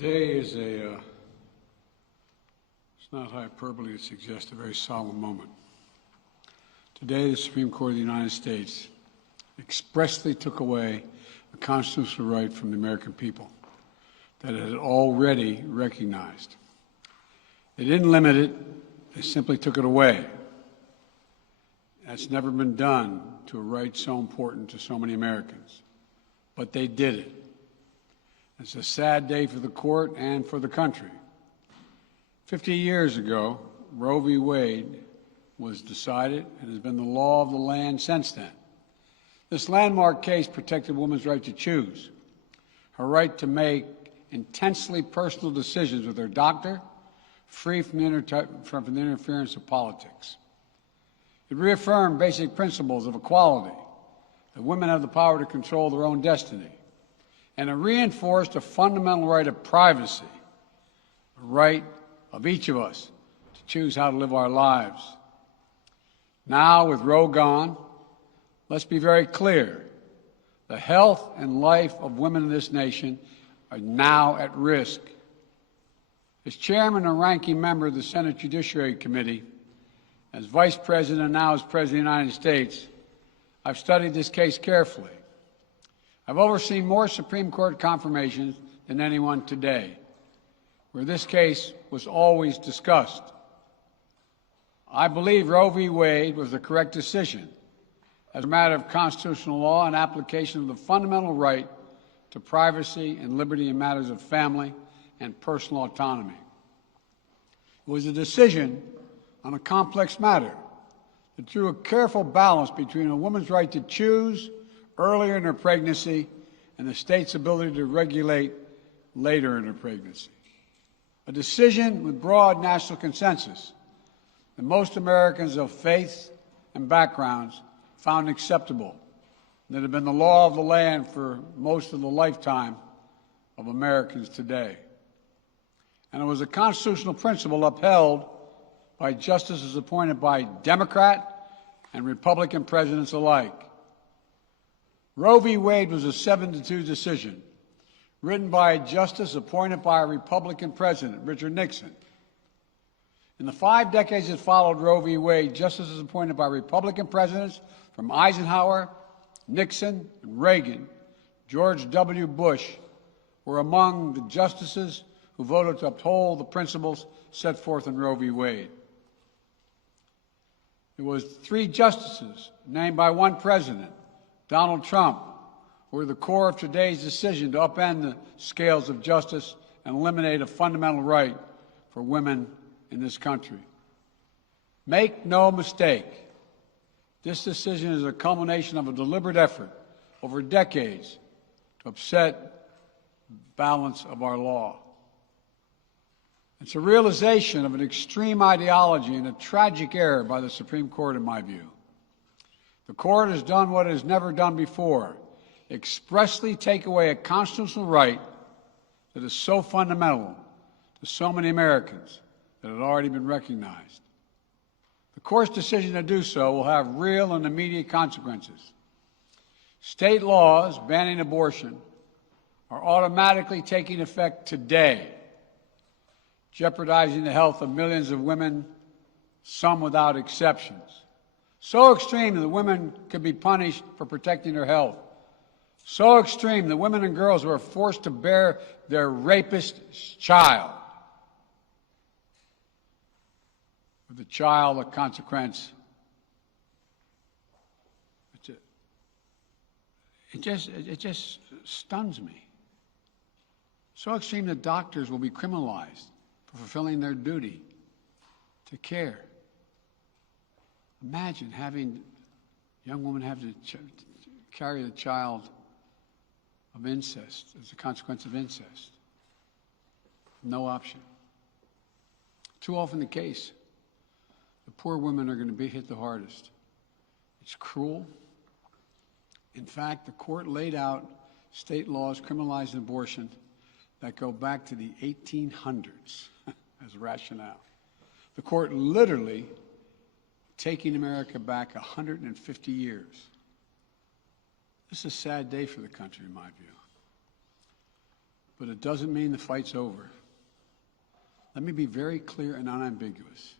Today is it's not hyperbole to suggest a very solemn moment. Today, the Supreme Court of the United States expressly took away a constitutional right from the American people that it had already recognized. They didn't limit it, they simply took it away. That's never been done to a right so important to so many Americans. But they did it. It's a sad day for the court and for the country. 50 years ago, Roe v. Wade was decided and has been the law of the land since then. This landmark case protected women's right to choose, her right to make intensely personal decisions with her doctor, free from the interference of politics. It reaffirmed basic principles of equality, that women have the power to control their own destiny, and it reinforced a fundamental right of privacy, a right of each of us to choose how to live our lives. Now, with Roe gone, let's be very clear. The health and life of women in this nation are now at risk. As chairman and ranking member of the Senate Judiciary Committee, as vice president and now as president of the United States, I've studied this case carefully. I've overseen more Supreme Court confirmations than anyone today, where this case was always discussed. I believe Roe v. Wade was the correct decision as a matter of constitutional law and application of the fundamental right to privacy and liberty in matters of family and personal autonomy. It was a decision on a complex matter that drew a careful balance between a woman's right to choose earlier in her pregnancy and the state's ability to regulate later in her pregnancy. A decision with broad national consensus that most Americans of faith and backgrounds found acceptable, and that had been the law of the land for most of the lifetime of Americans today. And it was a constitutional principle upheld by justices appointed by Democrat and Republican presidents alike. Roe v. Wade was a 7-2 decision, written by a justice appointed by a Republican president, Richard Nixon. In the 5 decades that followed Roe v. Wade, justices appointed by Republican presidents from Eisenhower, Nixon, and Reagan, George W. Bush, were among the justices who voted to uphold the principles set forth in Roe v. Wade. It was 3 justices named by one president, Donald Trump, who were the core of today's decision to upend the scales of justice and eliminate a fundamental right for women in this country. Make no mistake, this decision is a culmination of a deliberate effort over decades to upset the balance of our law. It's a realization of an extreme ideology and a tragic error by the Supreme Court, in my view. The court has done what it has never done before, expressly take away a constitutional right that is so fundamental to so many Americans that had already been recognized. The court's decision to do so will have real and immediate consequences. State laws banning abortion are automatically taking effect today, jeopardizing the health of millions of women, some without exceptions. So extreme that women could be punished for protecting their health. So extreme that women and girls who are forced to bear their rapist's child, with the child a consequence. It just stuns me. So extreme that doctors will be criminalized for fulfilling their duty to care. Imagine having a young woman have to carry the child of incest as a consequence of incest. No option. Too often the case, the poor women are going to be hit the hardest. It's cruel. In fact, the court laid out state laws criminalizing abortion that go back to the 1800s as rationale. The court literally taking America back 150 years. This is a sad day for the country, in my view. but it doesn't mean the fight's over. Let me be very clear and unambiguous.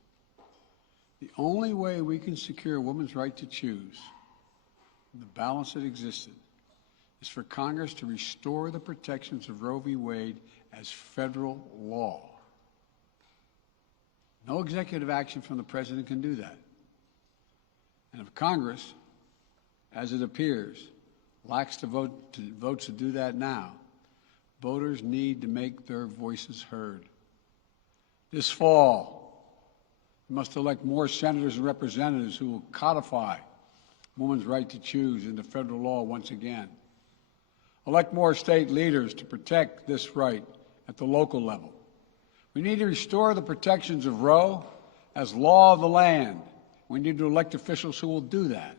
The only way we can secure a woman's right to choose, the balance that existed, is for Congress to restore the protections of Roe v. Wade as federal law. No executive action from the President can do that. And if Congress, as it appears, lacks the votes to do that now, voters need to make their voices heard. This fall, we must elect more senators and representatives who will codify women's right to choose into federal law once again. Elect more state leaders to protect this right at the local level. We need to restore the protections of Roe as law of the land. We need to elect officials who will do that.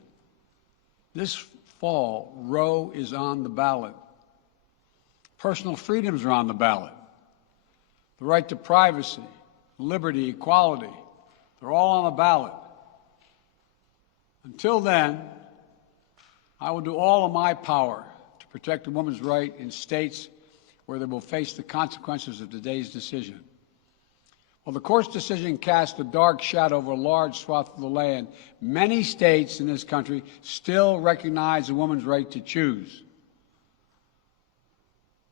This fall, Roe is on the ballot. Personal freedoms are on the ballot. The right to privacy, liberty, equality, they're all on the ballot. Until then, I will do all in my power to protect a woman's right in states where they will face the consequences of today's decision. While the court's decision cast a dark shadow over a large swath of the land, many states in this country still recognize a woman's right to choose.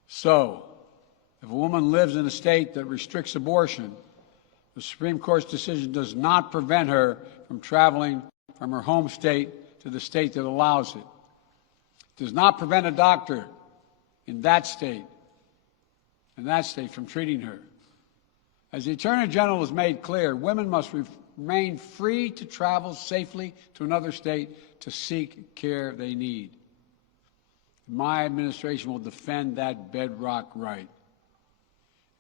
So, if a woman lives in a state that restricts abortion, the Supreme Court's decision does not prevent her from traveling from her home state to the state that allows it. It does not prevent a doctor in that state from treating her. As the Attorney General has made clear, women must remain free to travel safely to another state to seek care they need. My administration will defend that bedrock right.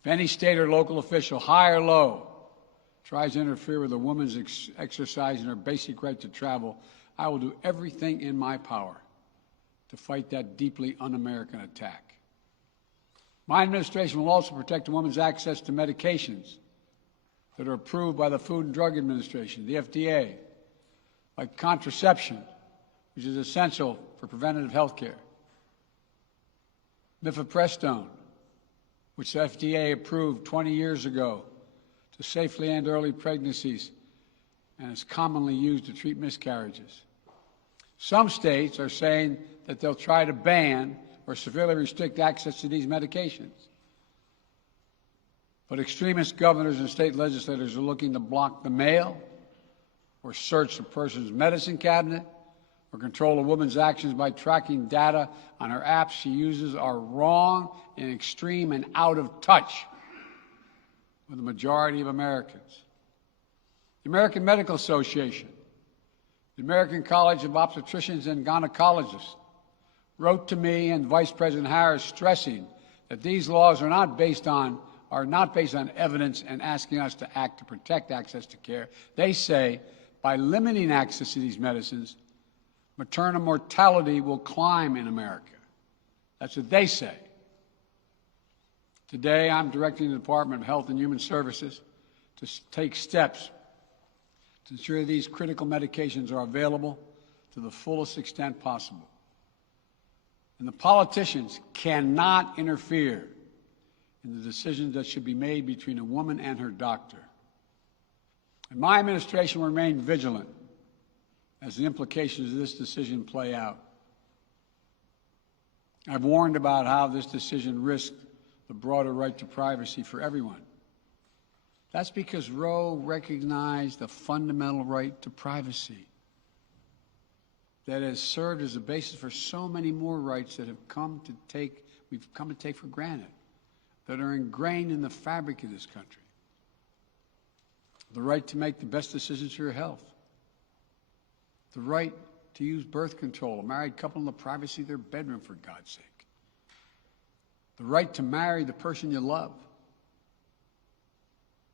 If any state or local official, high or low, tries to interfere with a woman's exercising her basic right to travel, I will do everything in my power to fight that deeply un-American attack. My administration will also protect a woman's access to medications that are approved by the Food and Drug Administration, the FDA, like contraception, which is essential for preventative health care, mifepristone, which the FDA approved 20 years ago to safely end early pregnancies and is commonly used to treat miscarriages. Some states are saying that they'll try to ban or severely restrict access to these medications. But extremist governors and state legislators are looking to block the mail or search a person's medicine cabinet or control a woman's actions by tracking data on her apps she uses are wrong and extreme and out of touch with the majority of Americans. The American Medical Association, the American College of Obstetricians and Gynecologists wrote to me and Vice President Harris stressing that these laws are not based on evidence and asking us to act to protect access to care. They say by limiting access to these medicines, maternal mortality will climb in America. That's what they say. Today, I'm directing the Department of Health and Human Services to take steps to ensure these critical medications are available to the fullest extent possible. And the politicians cannot interfere in the decisions that should be made between a woman and her doctor. And my administration will remain vigilant as the implications of this decision play out. I've warned about how this decision risked the broader right to privacy for everyone. That's because Roe recognized the fundamental right to privacy that has served as a basis for so many more rights that we've come to take for granted, that are ingrained in the fabric of this country. The right to make the best decisions for your health. The right to use birth control, a married couple in the privacy of their bedroom, for God's sake. The right to marry the person you love.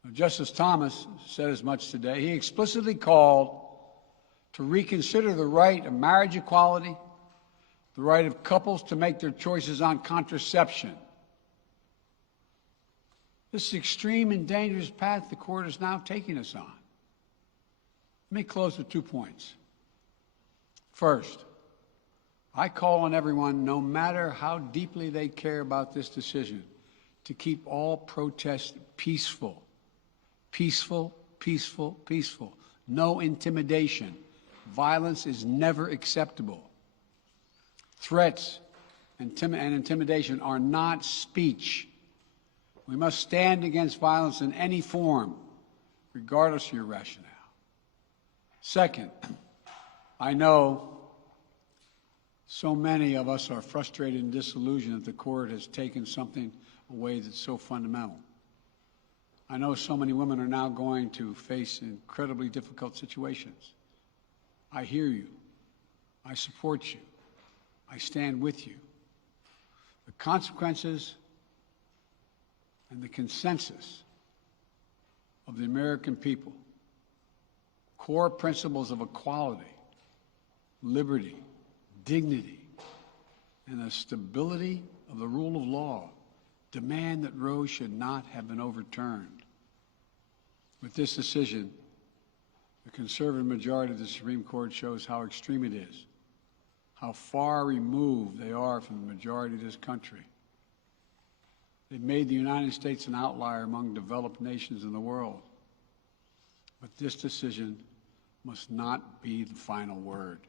Now, Justice Thomas said as much today. He explicitly called to reconsider the right of marriage equality, the right of couples to make their choices on contraception. This extreme and dangerous path the court is now taking us on. Let me close with 2 points. First, I call on everyone, no matter how deeply they care about this decision, to keep all protests peaceful. Peaceful, peaceful, peaceful. No intimidation. Violence is never acceptable. Threats and intimidation are not speech. We must stand against violence in any form, regardless of your rationale. Second, I know so many of us are frustrated and disillusioned that the court has taken something away that's so fundamental. I know so many women are now going to face incredibly difficult situations. I hear you. I support you. I stand with you. The consequences and the consensus of the American people, core principles of equality, liberty, dignity, and the stability of the rule of law demand that Roe should not have been overturned. With this decision, the conservative majority of the Supreme Court shows how extreme it is, how far removed they are from the majority of this country. They've made the United States an outlier among developed nations in the world. But this decision must not be the final word.